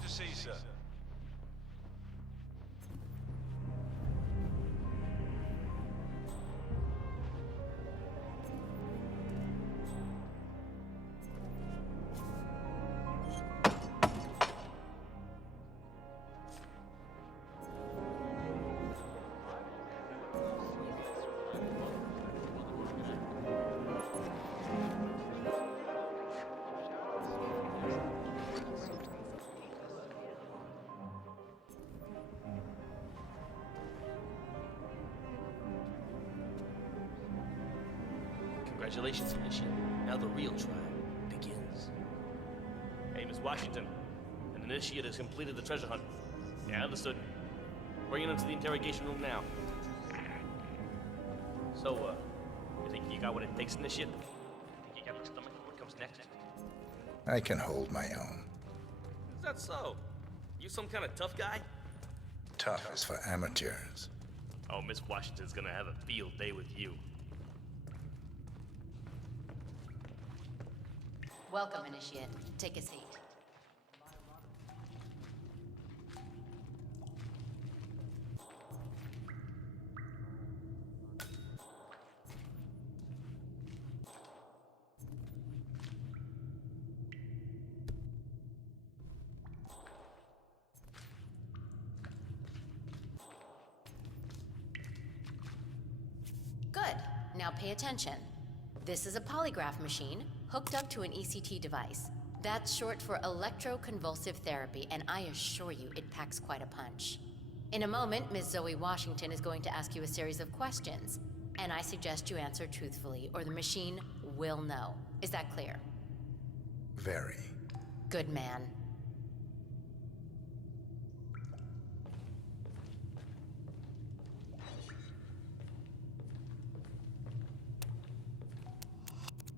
Good to see you, sir. Congratulations, Initiate. Now the real trial begins. Hey, Miss Washington. An Initiate has completed the treasure hunt. Yeah, understood. Bringing him to the interrogation room now. So, you think you got what it takes, Initiate? Think you got the stomach for what comes next? I can hold my own. Is that so? You some kind of tough guy? Tough is for amateurs. Oh, Miss Washington's gonna have a field day with you. Welcome, Initiate. Take a seat. Good. Now pay attention. This is a polygraph machine hooked up to an ECT device. That's short for electroconvulsive therapy, and I assure you it packs quite a punch. In a moment, Ms. Zoe Washington is going to ask you a series of questions, and I suggest you answer truthfully, or the machine will know. Is that clear? Very. Good man.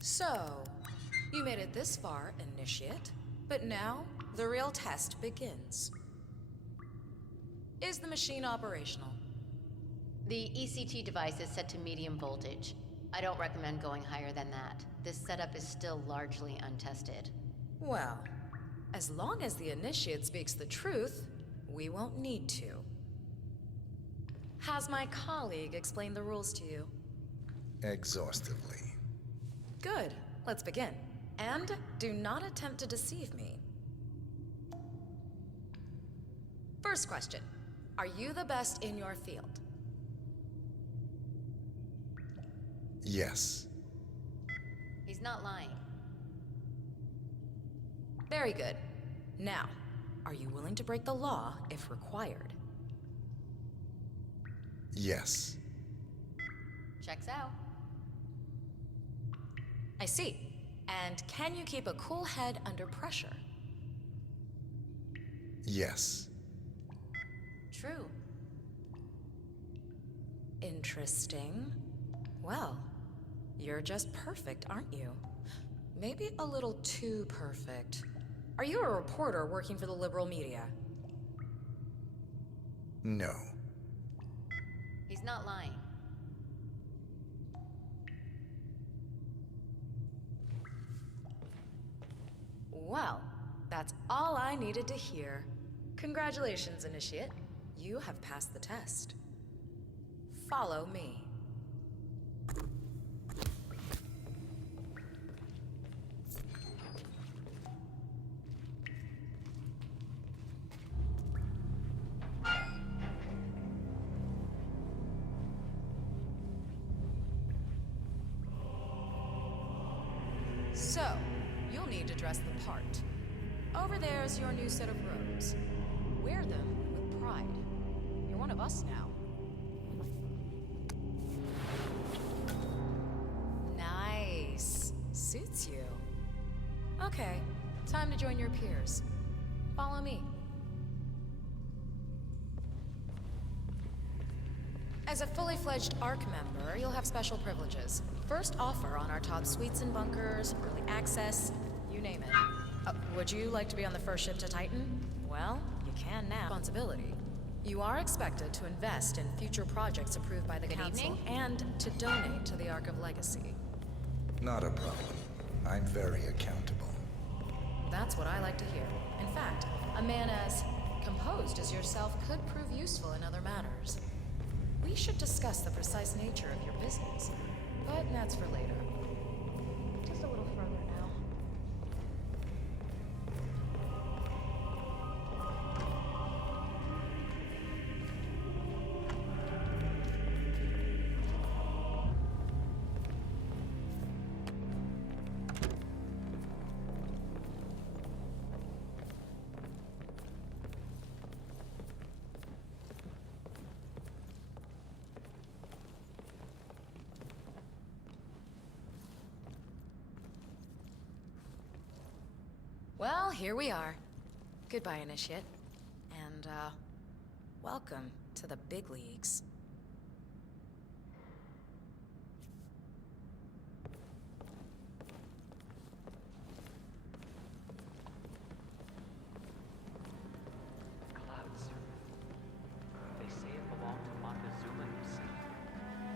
So, you made it this far, Initiate, but now the real test begins. Is the machine operational? The ECT device is set to medium voltage. I don't recommend going higher than that. This setup is still largely untested. Well, as long as the Initiate speaks the truth, we won't need to. Has my colleague explained the rules to you? Exhaustively. Good. Let's begin. And do not attempt to deceive me. First question. Are you the best in your field? Yes. He's not lying. Very good. Now, are you willing to break the law if required? Yes. Checks out. I see. And can you keep a cool head under pressure? Yes. True. Interesting. Well, you're just perfect, aren't you? Maybe a little too perfect. Are you a reporter working for the liberal media? No. He's not lying. Well, that's all I needed to hear. Congratulations, Initiate. You have passed the test. Follow me. So, you'll need to dress the part. Over there's your new set of robes. Wear them with pride. You're one of us now. Nice. Suits you. Okay, time to join your peers. Follow me. As a fully fledged ARC member, you'll have special privileges. First offer on our top suites and bunkers, early access, you name it. Would you like to be on the first ship to Titan? Well, you can now. Responsibility. You are expected to invest in future projects approved by the Council and to donate to the Ark of Legacy. Not a problem. I'm very accountable. That's what I like to hear. In fact, a man as composed as yourself could prove useful in other matters. We should discuss the precise nature of your business, but that's for later. Just a little further now. Well, here we are. Goodbye, Initiate. And, welcome to the big leagues. Cloud serpent. They say it belonged to Montezuma himself.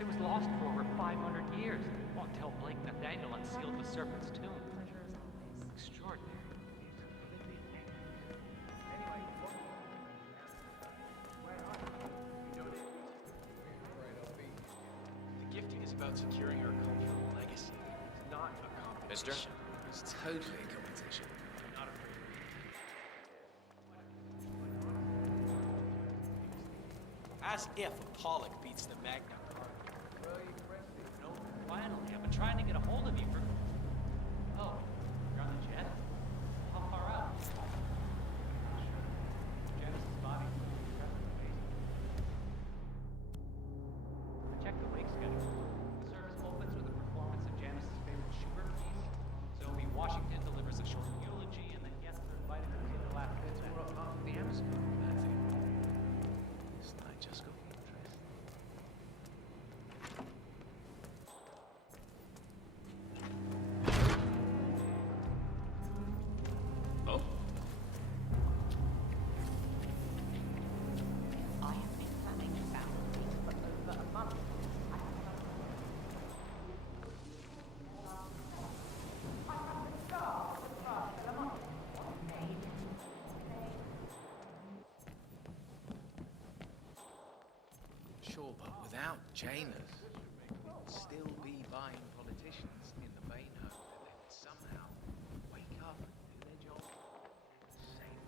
It was lost for over 500 years, until Blake Nathaniel unsealed the serpent's tomb. Pleasure as always. Extraordinary. The gifting is about securing our cultural legacy. It's not a competition. Mister? It's totally a competition. I'm not afraid of it. As if Pollock beats the Magna Carta. No, finally. I've been trying to get a hold of you for... Oh, you're on the jet? How far out? Janice's body was incredibly amazing. I checked the wake schedule. The service opens with a performance of Janice's favorite Schubert piece. Zoe Washington delivers a short eulogy, and then guests are invited to see the last bit. We're off the Amazon. That's it. This night just got interesting. Oh? I have been planning a family for over a month. Sure, but without Janus, we'd still be buying politicians in the vain hope that they would somehow wake up and do their job. Same.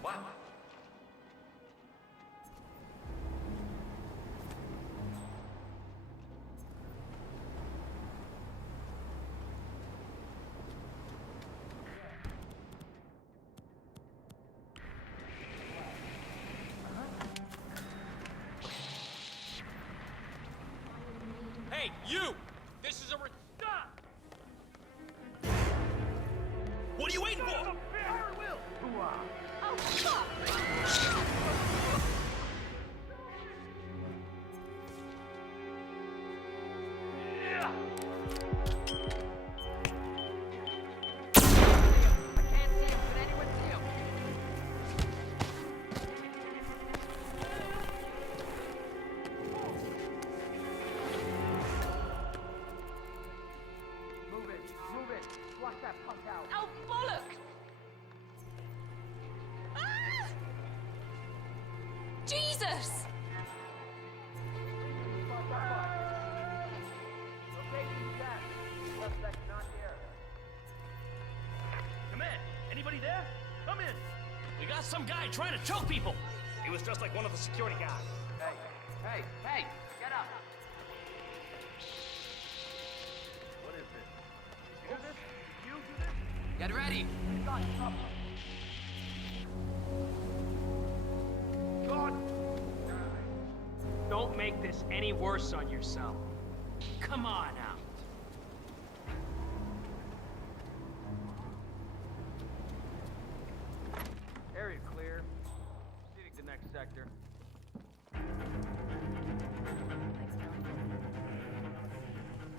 What? Hey, you! This is a stop! What are you waiting for? Oh, fuck! Oh, bollocks! Ah! Jesus! Command, anybody there? Come in. We got some guy trying to choke people. He was dressed like one of the security guys. Hey, get up. What is this? You do this? You do this? Get ready. God! Don't make this any worse on yourself. Come on out. Area clear. Proceeding to next sector.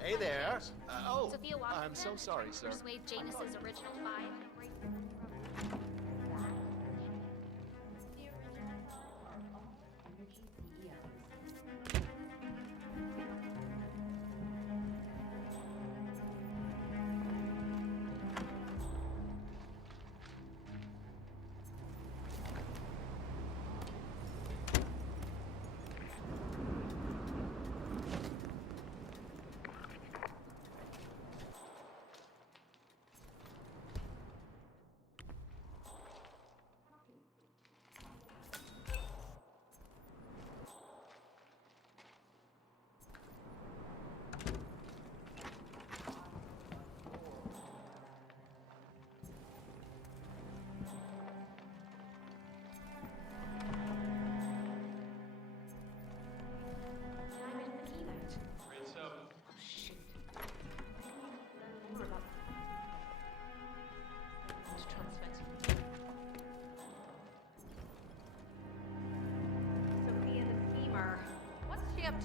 Hey there. Sophia Washington. I'm so sorry, sir. Persuade Janus's original five.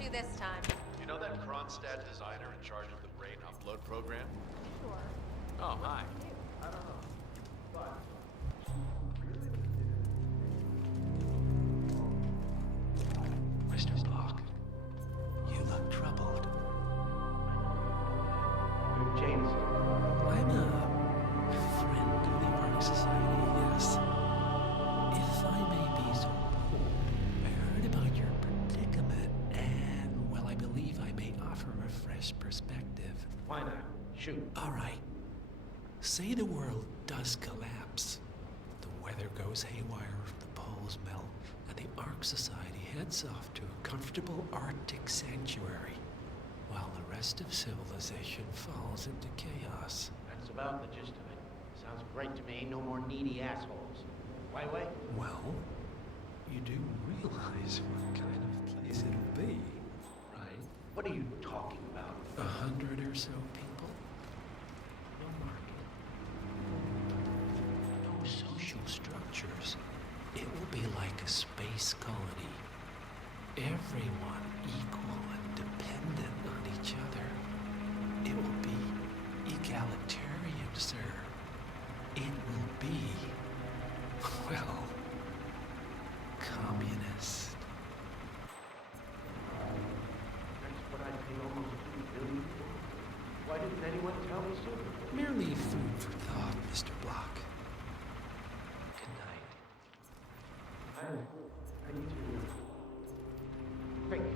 you this time. You know that Kronstadt designer in charge of the brain upload program? Sure. Oh, hi. Mr. Block, you look troubled. James. I'm a friend of the Arc Society, yes. If I may be so bold, I heard about your predicament, and, well, I believe I may offer a fresh perspective. Why not? Shoot. All right. Say the world does collapse. The weather goes haywire, the poles melt, and the Arc Society heads off to a comfortable Arctic sanctuary, while the rest of civilization falls into chaos. That's about the gist of it. Sounds great to me. No more needy assholes. Wait. Well, you do realize what kind of place it'll be, right? What are you talking about? 100 or so people. No market. No social structures. It will be like a space colony. Everyone equal and dependent on each other. It will be egalitarian, sir. It will be, well, communist. That's what I paid almost $2 billion for. Why didn't anyone tell me sooner? Merely food for thought, Mr. Block. Good night. I need to think.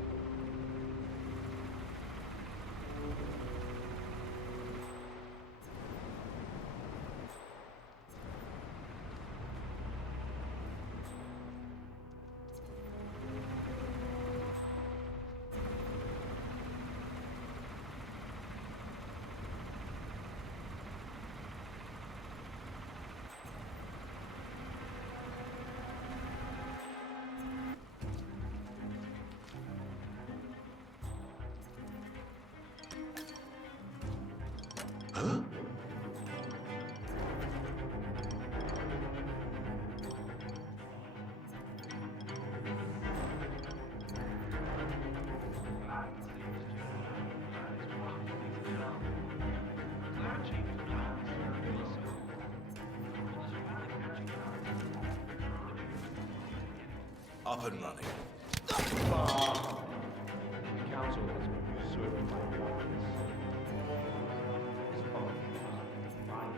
Up and running. The council has usurped my warrants. This phone is mine.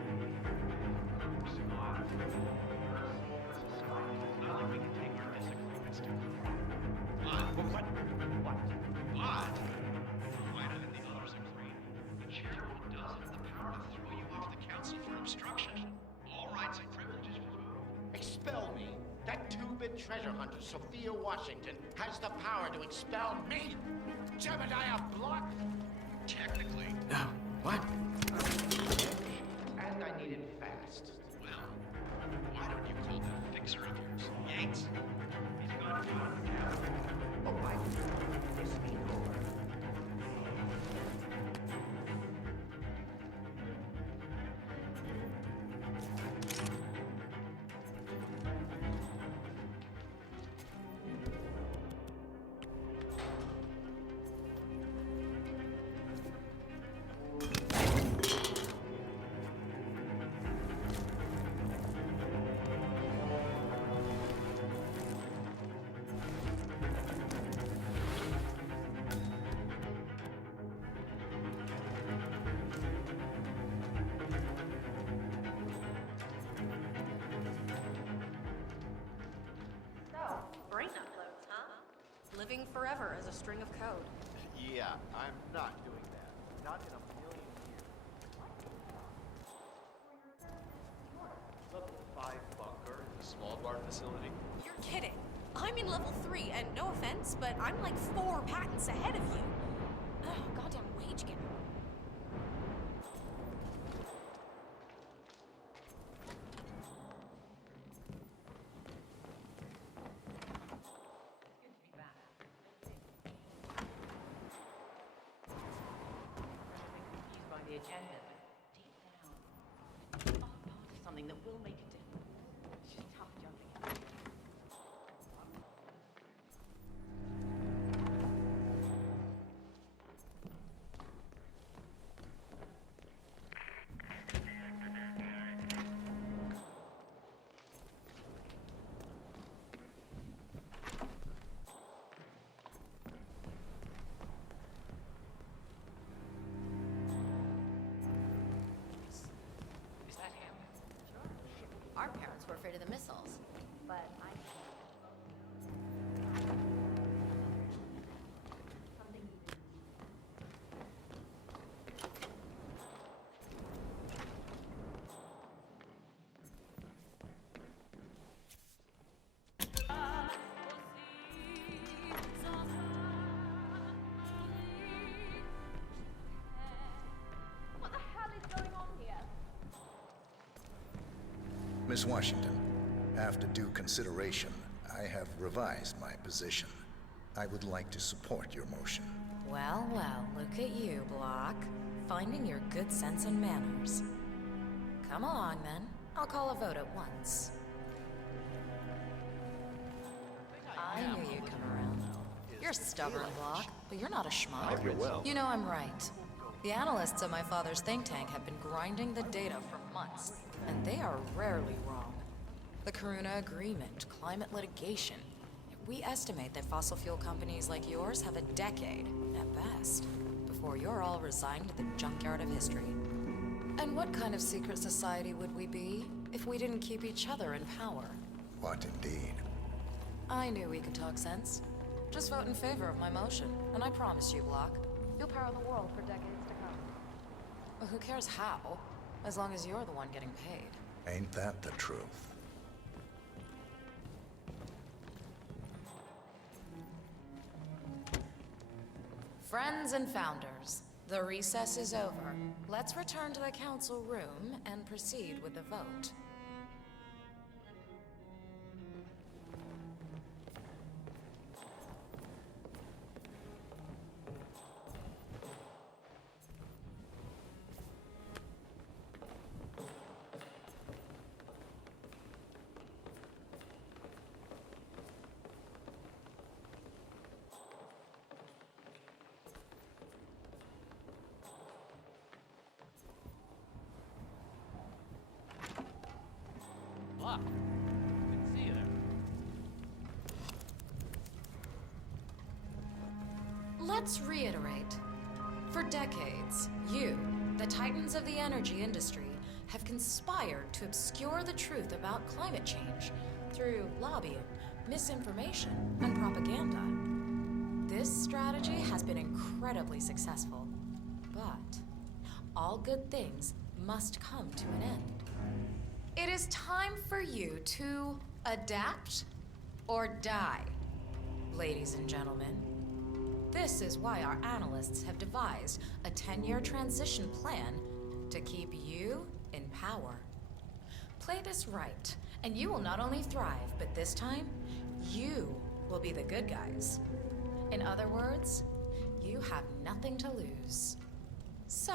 Expel me. That two-bit treasure hunter, Sophia Washington, has the power to expel me. Jebediah Block. Technically. Now, what? And I need it fast. Well, why don't you call that fixer of yours Yates? He's gone to Oh, my. This ain't over. Living forever as a string of code. Yeah, I'm not doing that. Not in a million years. Level 5 bunker in the small bar facility? You're kidding. I'm in level 3, and no offense, but I'm like 4 patents ahead of you. Ugh, goddamn wage getter. The agenda, but deep down, I'm part of something that will make a difference. It's just tough jumping in. Miss Washington, after due consideration, I have revised my position. I would like to support your motion. Well, well, look at you, Block. Finding your good sense and manners. Come along, then. I'll call a vote at once. I knew you'd come around. You're stubborn, Block, but you're not a schmuck. You're well. You know I'm right. The analysts of my father's think tank have been grinding the data for months, and they are rarely wrong. The Karuna Agreement, climate litigation. We estimate that fossil fuel companies like yours have a decade, at best, before you're all resigned to the junkyard of history. And what kind of secret society would we be if we didn't keep each other in power? What indeed? I knew we could talk sense. Just vote in favor of my motion, and I promise you, Block, you'll power the world for decades to come. Well, who cares how, as long as you're the one getting paid. Ain't that the truth? Friends and founders, the recess is over. Let's return to the council room and proceed with the vote. Block. Good to see you there. Let's reiterate. For decades, you, the titans of the energy industry, have conspired to obscure the truth about climate change through lobbying, misinformation, and propaganda. This strategy has been incredibly successful, but all good things must come to an end. It is time for you to adapt or die, ladies and gentlemen. This is why our analysts have devised a 10-year transition plan to keep you in power. Play this right, and you will not only thrive, but this time, you will be the good guys. In other words, you have nothing to lose. So,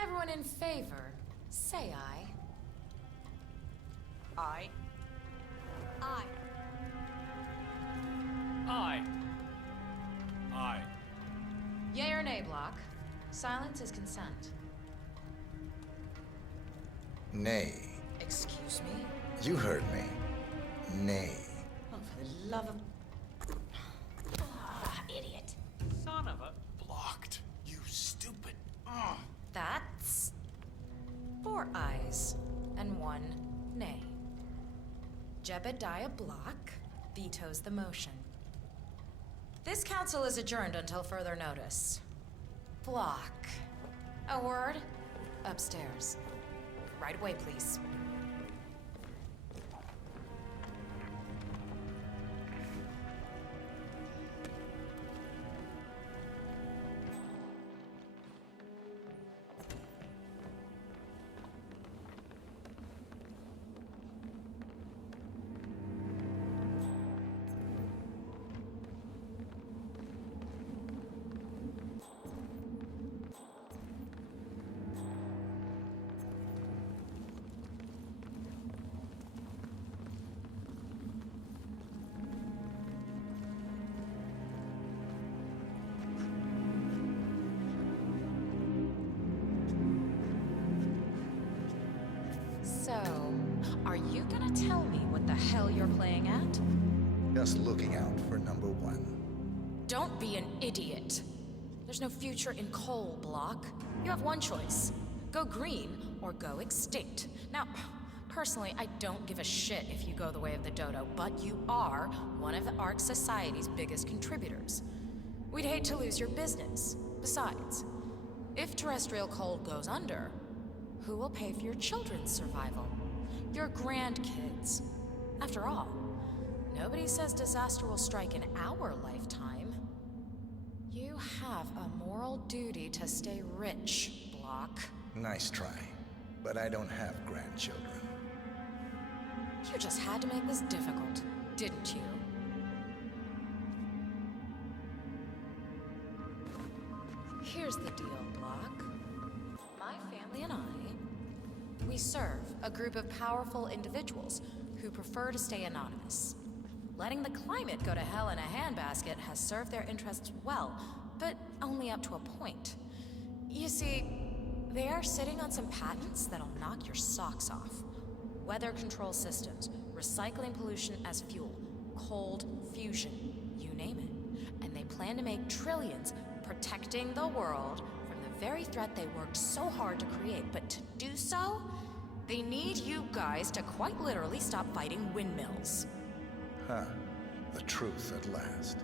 everyone in favor, say aye. I. Aye. Aye. Aye. Yay or nay, Block? Silence is consent. Nay. Excuse me? You heard me. Nay. Oh, for the love of... idiot. Son of a... Blocked. You stupid. That's... 4 ayes and 1 nay. Jebediah Block vetoes the motion. This council is adjourned until further notice. Block. A word? Upstairs. Right away, please. So, are you gonna tell me what the hell you're playing at? Just looking out for number 1. Don't be an idiot. There's no future in coal, Block. You have one choice. Go green or go extinct. Now, personally, I don't give a shit if you go the way of the dodo, but you are one of the Ark Society's biggest contributors. We'd hate to lose your business. Besides, if terrestrial coal goes under, who will pay for your children's survival? Your grandkids. After all, nobody says disaster will strike in our lifetime. You have a moral duty to stay rich, Block. Nice try. But I don't have grandchildren. You just had to make this difficult, didn't you? Here's the deal, Block. My family and I, we serve a group of powerful individuals who prefer to stay anonymous. Letting the climate go to hell in a handbasket has served their interests well, but only up to a point. You see, they are sitting on some patents that'll knock your socks off. Weather control systems, recycling pollution as fuel, cold fusion, you name it. And they plan to make trillions protecting the world from the very threat they worked so hard to create. But to do so, they need you guys to quite literally stop fighting windmills. Huh. The truth at last.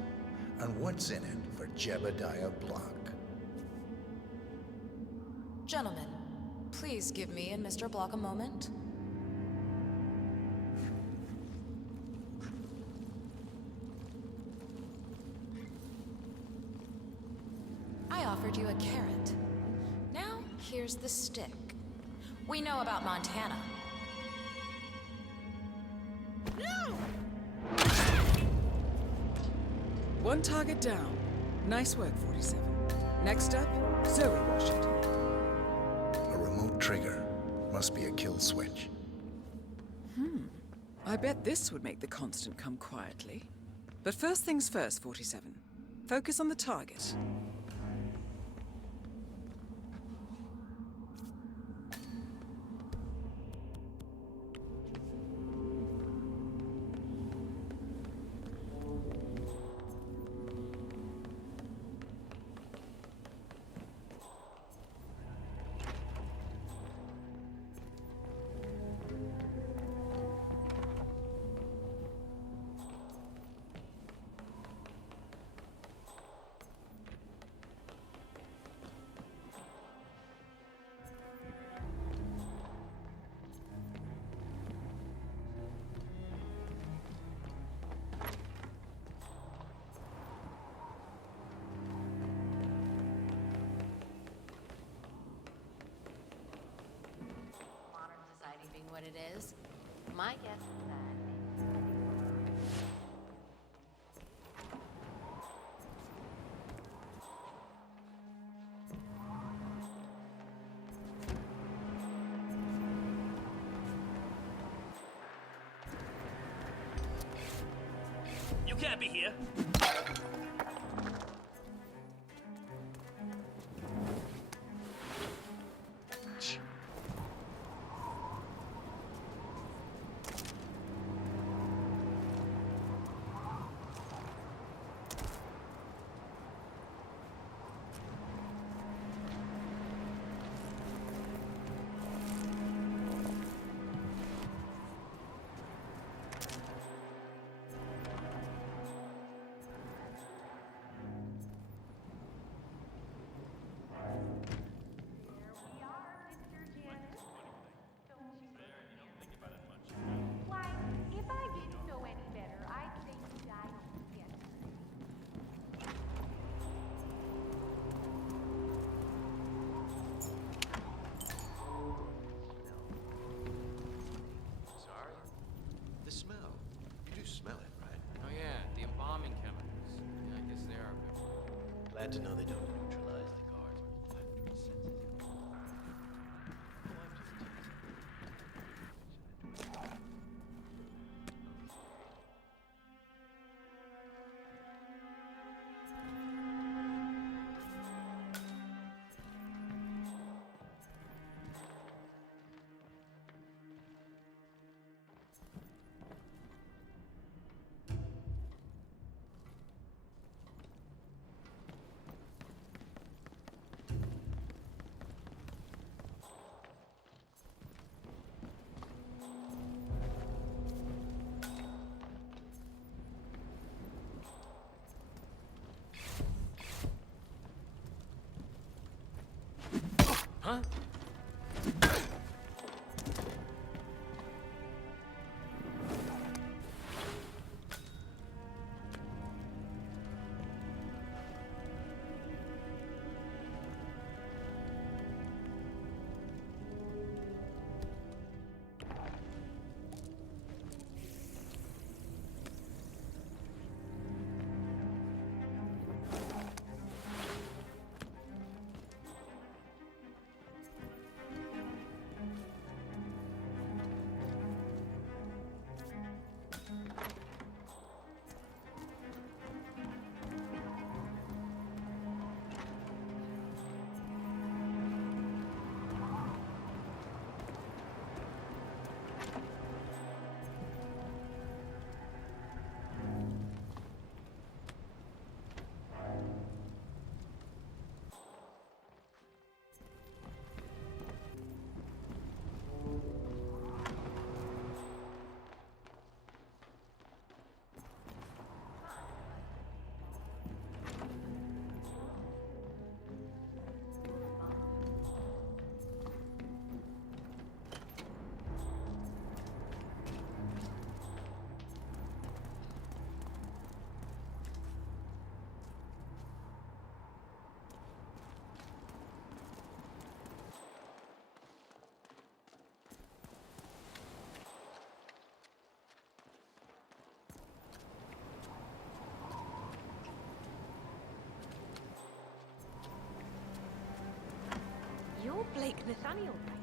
And what's in it for Jebediah Block? Gentlemen, please give me and Mr. Block a moment. I offered you a carrot. Now, here's the stick. We know about Montana. One target down. Nice work, 47. Next up, Zoe Washington. A remote trigger. Must be a kill switch. I bet this would make the Constant come quietly. But first things first, 47. Focus on the target. Modern society being what it is, my guess is that. You can't be here. Blake Nathaniel, right?